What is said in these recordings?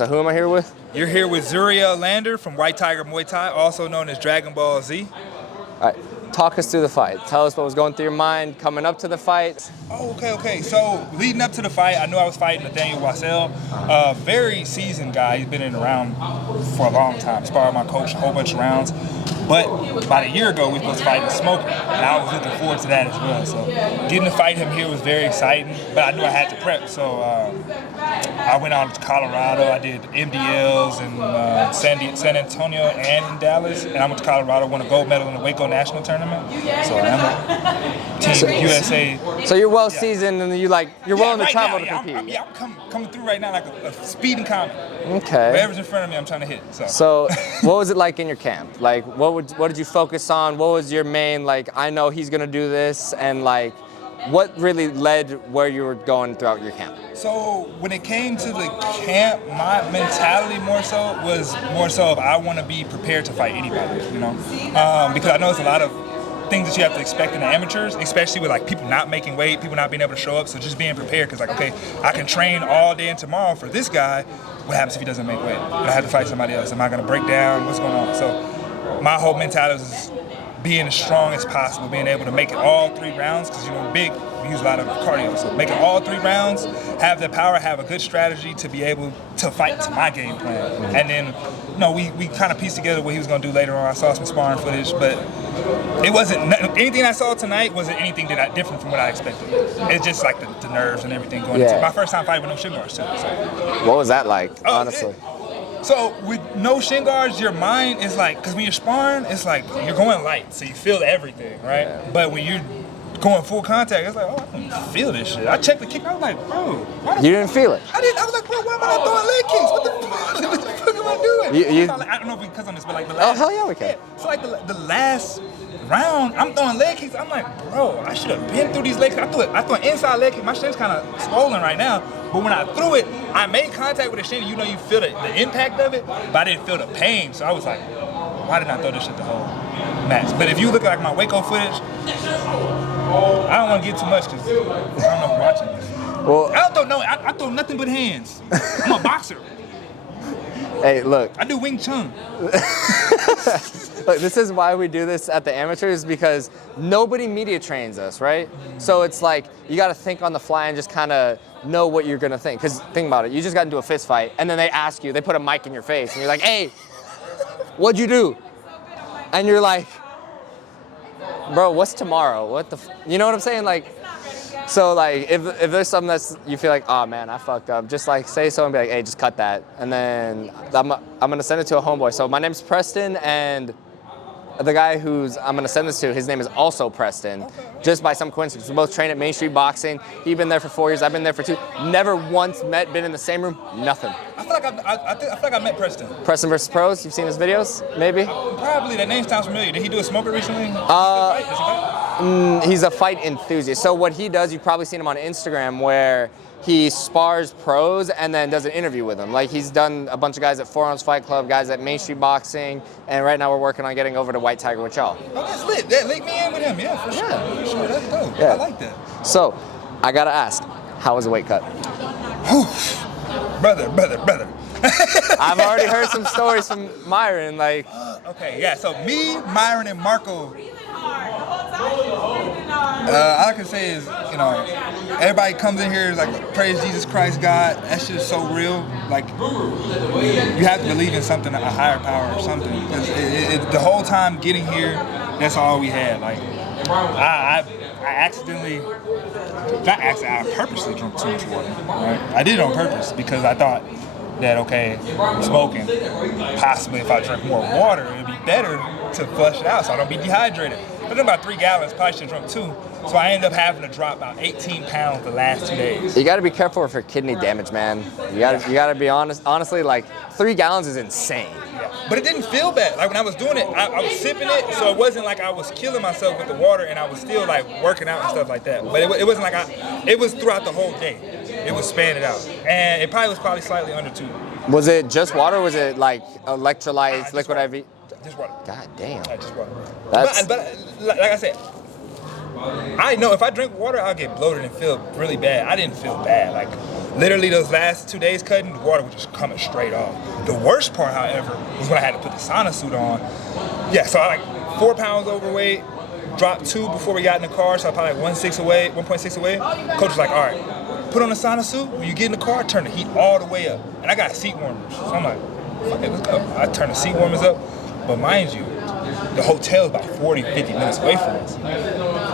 So who am I here with? You're here with Zuriel from White Tiger Muay Thai, also known as Dragon Ball Z. All right, talk us through the fight. Tell us what was going through your mind coming up to the fight. Oh, okay. So leading up to the fight, I knew I was fighting Nathaniel Wassell, a very seasoned guy. He's been in around for a long time, sparred my coach a whole bunch of rounds. But about a year ago, we were supposed to fight in Smoker, and I was looking forward to that as well. So getting to fight him here was very exciting, but I knew I had to prep. So I went out to Colorado. I did MDLs in San Antonio and in Dallas, and I went to Colorado, won a gold medal in the Waco National Tournament. So I'm a Team USA. So you're well seasoned, and you're willing to travel to compete. I'm coming through right now like a speeding comet. Okay. Whatever's in front of me, I'm trying to hit. So what was it like in your camp? Like, what did you focus on? What was your main, I know he's gonna do this, and what really led where you were going throughout your camp? So when it came to the camp, my mentality was more so of I want to be prepared to fight anybody, because I know it's a lot of things that you have to expect in the amateurs, especially with people not making weight, people not being able to show up. So just being prepared, because okay, I can train all day and tomorrow for this guy. What happens if he doesn't make weight? I have to fight somebody else. Am I going to break down? What's going on? So my whole mentality is being as strong as possible, being able to make it all 3 rounds, because big, we use a lot of cardio. So make it all 3 rounds, have the power, have a good strategy to be able to fight to my game plan. And then, we kind of pieced together what he was going to do later on. I saw some sparring footage, but it wasn't anything I saw tonight wasn't anything different from what I expected. It's just the nerves and everything going into it. My first time fighting with no shin guards too. So. What was that like, honestly? So with no shin guards, your mind is because when you're sparring, it's you're going light, so you feel everything, right? Yeah. But when you're going full contact, it's I don't feel this shit. I checked the kick, I was like, bro. You didn't feel it? I didn't. I was like, bro, why am I not throwing leg kicks? What the fuck am I doing? I don't know if we cuss on this, but the last. Oh, hell yeah, we can. So the last round, I'm throwing leg kicks. I'm like, bro, I should have been through these leg kicks. I threw an inside leg kick. My shin's kind of swollen right now. But when I threw it, I made contact with the shin. You feel the impact of it, but I didn't feel the pain. So I was like, why didn't I throw this shit the whole match? But if you look at my Waco footage, I don't want to get too much because I don't know if you're watching this. Well, I throw nothing but hands. I'm a boxer. Hey, look. I do Wing Chun. Look, this is why we do this at the amateurs, because nobody media trains us, right? So it's you got to think on the fly and just kind of know what you're going to think. Because think about it, you just got into a fist fight, and then they ask you, they put a mic in your face, and you're like, hey, what'd you do? And you're like, bro, what's tomorrow? You know what I'm saying? So if there's something that's you feel oh man, I fucked up, just say so and be hey, just cut that. And then I'm gonna send it to a homeboy. So my name's Preston, and the guy I'm gonna send this to, his name is also Preston. Just by some coincidence, we both train at Main Street Boxing. He's been there for 4 years. I've been there for 2. Never once been in the same room. Nothing. I feel like I met Preston. Preston versus Pros. You've seen his videos, maybe? Probably. That name sounds familiar. Did he do a smoker recently? He's a fight enthusiast. So what he does, you've probably seen him on Instagram, where he spars pros and then does an interview with them. He's done a bunch of guys at 4 Ounce Fight Club, guys at Main Street Boxing, and right now we're working on getting over to White Tiger with y'all. Oh, that's lit. Link me in with him, yeah, for sure. For sure, that's dope. Yeah. I like that. So, I gotta ask, how was the weight cut? Brother. I've already heard some stories from Myron, Okay, yeah, so me, Myron, and Marco, all I can say is, everybody comes in here praise Jesus Christ, God. That shit is so real. You have to believe in something, a higher power or something. Because the whole time getting here, that's all we had. I purposely drank too much water. Right? I did it on purpose because I thought that, okay, smoking, possibly if I drink more water, it would be better to flush it out so I don't be dehydrated. I drank about 3 gallons, probably should have drunk 2. So I ended up having to drop about 18 pounds the last 2 days. You got to be careful for kidney damage, man. You got to be honest. Honestly, 3 gallons is insane. Yeah. But it didn't feel bad. When I was doing it, I was sipping it, so it wasn't I was killing myself with the water, and I was still working out and stuff like that. But it wasn't it was throughout the whole day. It was spanning out, and it was probably slightly under 2. Was it just water, or was it electrolytes, liquid IV? Just water. God damn. Just water. That's... But like I said, I know if I drink water, I'll get bloated and feel really bad. I didn't feel bad. Literally those last 2 days cutting, the water was just coming straight off. The worst part, however, was when I had to put the sauna suit on. Yeah, so I like 4 pounds overweight, dropped 2 before we got in the car, so I probably like 1.6 away. Coach was like, all right, put on the sauna suit. When you get in the car, turn the heat all the way up. And I got seat warmers. So I'm like, fuck it, let's go. I turn the seat warmers up. But mind you, the hotel is about 40, 50 minutes away from us.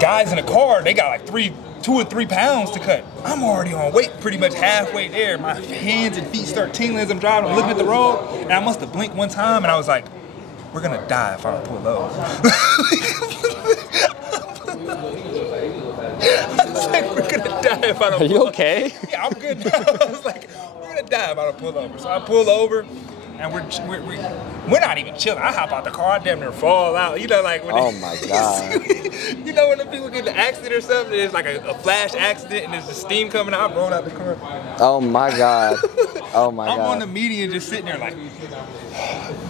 Guys in the car, they got like 2 or 3 pounds to cut. I'm already on weight, pretty much halfway there. My hands and feet start tingling as I'm driving. I'm looking at the road, and I must have blinked one time, and I was like, we're gonna die if I don't pull over. I was like, we're gonna die if I don't pull over. Are you okay? Yeah, I'm good now. I was like, we're gonna die if I don't pull over. So I pull over, and we're not even chilling. I hop out the car, I damn near fall out. You know, like when Oh my God. you know when the people get in an accident or something, it's like a flash accident and there's the steam coming out, I'm rolling out the car. Oh my God. Oh my God. I'm on the median just sitting there like,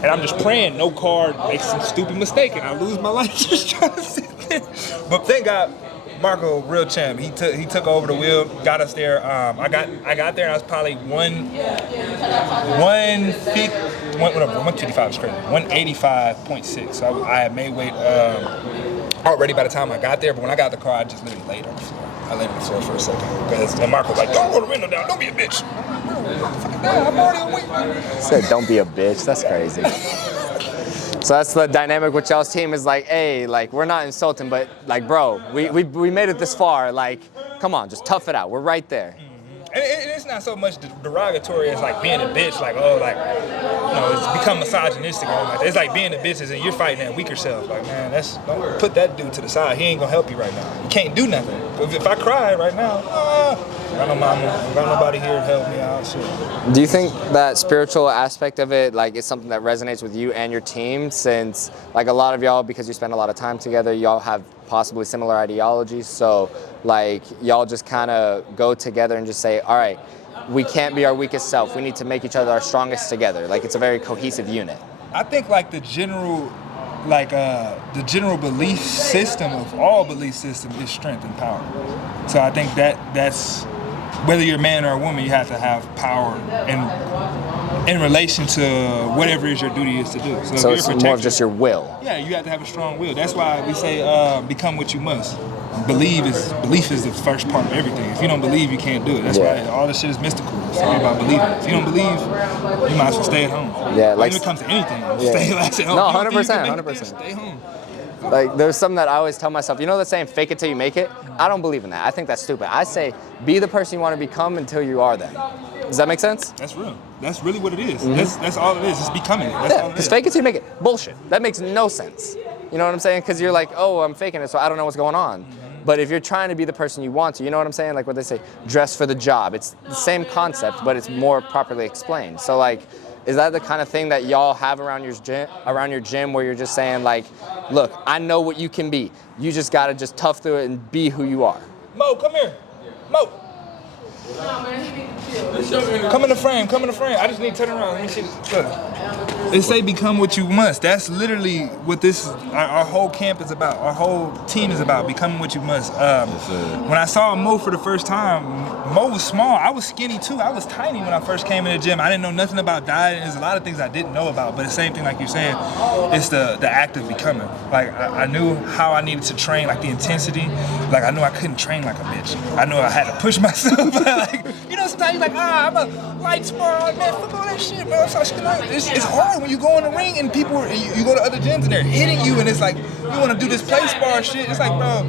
and I'm just praying no car makes some stupid mistake and I lose my life just trying to sit there. But thank God, Marco, real champ, he took over the wheel, got us there. I got there and I was probably 155 is crazy, 185.6. So I had made weight already by the time I got there, but when I got the car, I just literally laid on the floor. I laid on the floor for a second. And Marco was like, don't roll the window down, don't be a bitch. I'm already on weight. Said, don't be a bitch. That's crazy. So that's the dynamic with y'all's team is like, hey, like we're not insulting, but like, bro, we made it this far. Like, come on, just tough it out. We're right there. And it's not so much derogatory as like being a bitch, like, oh, like, you know, it's become misogynistic. It's like being a bitch and you're fighting that weaker self. Like, man, don't put that dude to the side. He ain't gonna help you right now. You can't do nothing. If I cry right now, I got no mama, I got nobody here to help me out. So. Do you think that spiritual aspect of it, like, is something that resonates with you and your team? Since, like, a lot of y'all, because you spend a lot of time together, y'all have possibly similar ideologies. So, like, y'all just kind of go together and just say, all right, we can't be our weakest self. We need to make each other our strongest together. Like, it's a very cohesive unit. I think, like, the general belief system of all belief systems is strength and power. So I think that's whether you're a man or a woman, you have to have power in relation to whatever is your duty is to do. So it's more of just your will. Yeah, you have to have a strong will. That's why we say become what you must. Belief is the first part of everything. If you don't believe, you can't do it. That's why all this shit is mystical. It's all about believing. If you don't believe, you might as well stay at home. Yeah, like when it comes to anything, stay at home. No, 100%, 100%. Stay home. Like, there's something that I always tell myself, you know the saying, fake it till you make it? I don't believe in that. I think that's stupid. I say, be the person you want to become until you are that. Does that make sense? That's real. That's really what it is. That's all it is. It's becoming it. That's all it is. Because fake it till you make it. Bullshit. That makes no sense. You know what I'm saying? Because you're like, oh, I'm faking it, so I don't know what's going on. But if you're trying to be the person you want to, you know what I'm saying? Like what they say, dress for the job. It's the same concept, but it's more properly explained. So, like, is that the kind of thing that y'all have around your gym where you're just saying, like, look, I know what you can be. You just got to just tough through it and be who you are? Mo, come here. Mo. Come in the frame. I just need to turn around. Let me see this. Look. They say become what you must. That's literally what our whole camp is about. Our whole team is about becoming what you must. When I saw Mo for the first time, Mo was small. I was skinny too. I was tiny when I first came in the gym. I didn't know nothing about diet. There's a lot of things I didn't know about. But the same thing, like you're saying, it's the act of becoming. Like I knew how I needed to train, like the intensity. Like I knew I couldn't train like a bitch. I knew I had to push myself. Like, you know, sometimes you're like, I'm a light spar. Like, man, fuck all that shit, bro. It's hard when you go in the ring and people, you go to other gyms and they're hitting you and it's like, you want to do this play spar shit. It's like, bro,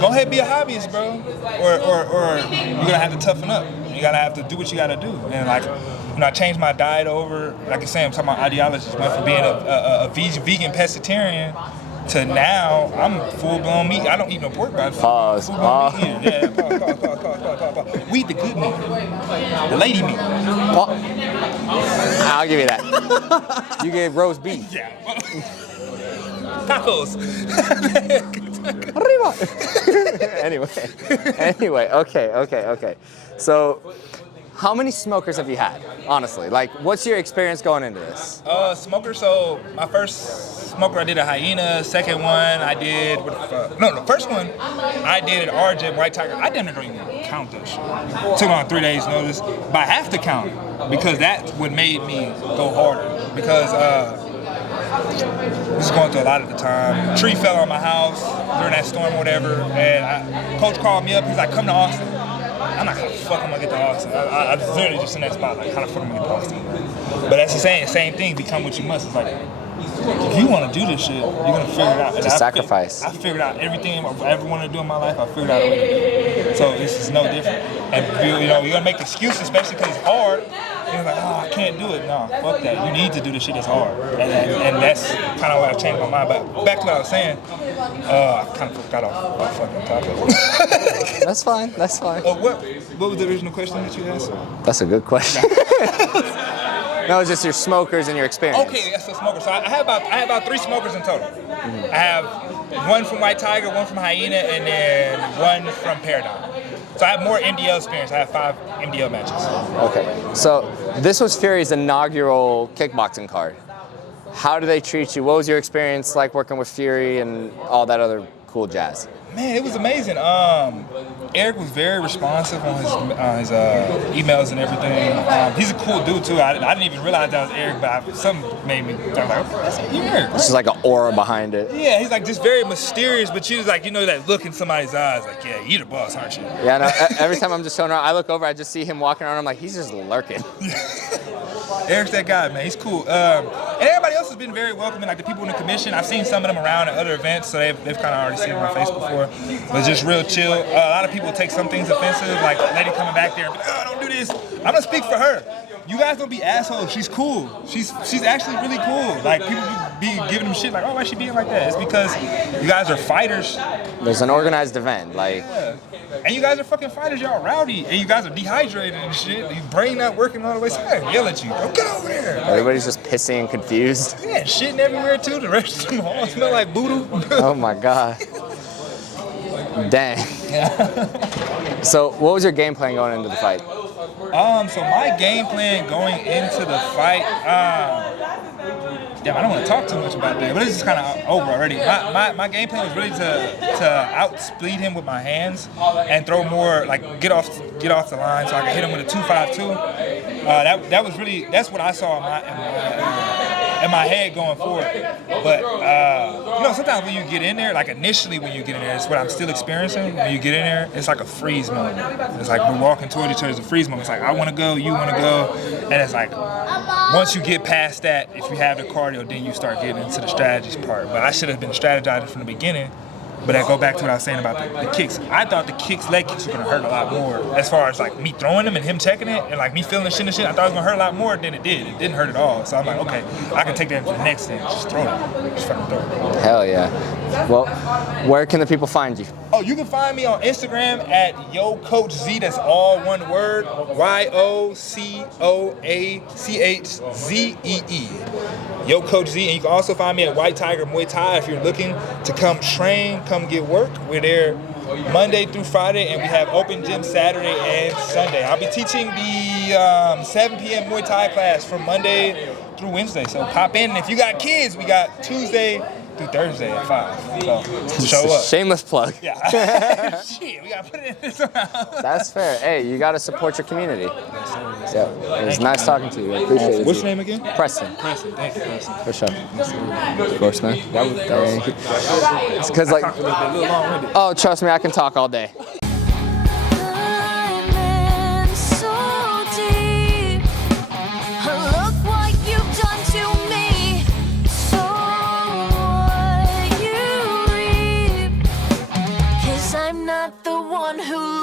go ahead, be a hobbyist, bro. Or you're going to have to toughen up. You got to have to do what you got to do. And like, you know, I changed my diet over, like I say, I'm talking about ideologies. Went from being a vegan pescatarian to now, I'm full-blown meat. I don't eat no pork, but Pause. Full-blown meat. Yeah, pause. We eat the good meat, the lady meat. I'll give you that. You gave roast beef. Yeah. Tacos. Anyway, okay. So, how many smokers have you had, honestly? Like, what's your experience going into this? Smoker, so my first smoker I did a hyena, second one I did, the first one I did at our gym, White Tiger. I didn't drink count that shit. Took on 3 days notice, but I have to count it because that's what made me go harder. Because I was going through a lot at the time. A tree fell on my house during that storm or whatever, and coach called me up. He's like, come to Austin. I'm like, how the fuck am I gonna get to Austin? I was literally just in that spot, like, how the fuck am I gonna get to Austin? But that's the same thing, become what you must. It's like, if you want to do this shit, you're going to figure it out. It's a sacrifice. I figured out everything I ever wanted to do in my life. I figured out a way to do it. So this is no different. And you're going to make excuses, especially because it's hard. You're like, oh, I can't do it. No, fuck that. You need to do this shit that's hard. And that's kind of what I've changed my mind. But back to what I was saying, I kind of got off fucking topic. That's fine. That's fine. What was the original question that you asked? That's a good question. No, it's just your smokers and your experience. Okay, that's the smokers. So I have about 3 smokers in total. I have one from White Tiger, one from Hyena, and then one from Paradigm. So I have more MDL experience. I have 5 MDL matches. Okay, so this was Fury's inaugural kickboxing card. How do they treat you? What was your experience like working with Fury and all that other cool jazz? Man, it was amazing. Eric was very responsive on his emails and everything. He's a cool dude too. I didn't even realize that was Eric, but something made me think like, okay, that's Eric. This is like an aura behind it. Yeah, he's like just very mysterious, but you was like, you know, that look in somebody's eyes, like, yeah, you're the boss, aren't you? Yeah, no, every time I'm just showing around, I look over, I just see him walking around, I'm like, he's just lurking. Eric's that guy, man. He's cool. And everybody else has been very welcoming. Like the people in the commission, I've seen some of them around at other events, so they've kind of already seen my face before. But just real chill. A lot of people take some things offensive, like the lady coming back there and be like, oh, don't do this. I'm gonna speak for her. You guys don't be assholes. She's cool. She's actually really cool. Like people be giving them shit like, oh, why is she being like that? It's because you guys are fighters. There's an organized event, like. Yeah. And you guys are fucking fighters. Y'all rowdy, and you guys are dehydrated and shit. Your brain not working all the way. So I yell at you. Bro, get over there. Everybody's just pissing and confused. Yeah, shitting everywhere too. The rest of the hall smell like voodoo. Oh my god. Dang. Yeah. So what was your game plan going into the fight? So my game plan going into the fight, I don't want to talk too much about that, but it's just kind of over already. My game plan was really to outspeed him with my hands and throw more, like get off the line so I can hit him with a 2-5-2. That was really, that's what I saw in my head going forward. But you know, sometimes when you get in there, like initially when you get in there, it's what I'm still experiencing. When you get in there, it's like a freeze moment. It's like we're walking toward each other. It's a freeze moment. It's like I want to go, you want to go, and it's like once you get past that, if you have the cardio, then you start getting into the strategies part. But I should have been strategizing from the beginning. But I go back to what I was saying about the kicks. I thought the leg kicks were gonna hurt a lot more as far as like me throwing them and him checking it and like me feeling the shit and shit. I thought it was gonna hurt a lot more than it did. It didn't hurt at all. So I'm like, okay, I can take that to the next thing. Just throw it. Just fucking throw it. Hell yeah. Well, where can the people find you? Oh, you can find me on Instagram at YoCoachZ. That's all one word. YoCoachZee. YoCoachZ. And you can also find me at White Tiger Muay Thai if you're looking to come train, come get work. We're there Monday through Friday, and we have open gym Saturday and Sunday. I'll be teaching the 7 p.m. Muay Thai class from Monday through Wednesday. So pop in, and if you got kids, we got Tuesday through Thursday at 5. So show up. Shameless plug. Yeah. Shit, we gotta put it in this round. That's fair. Hey, you gotta support your community. Yes, sir. Yeah, it was nice talking to you. I appreciate it. What's your name again? Preston. Preston. Thank you, Preston. For sure. Of course, man. That was It's because like, a little long-winded. oh, trust me, I can talk all day. I'm not the one who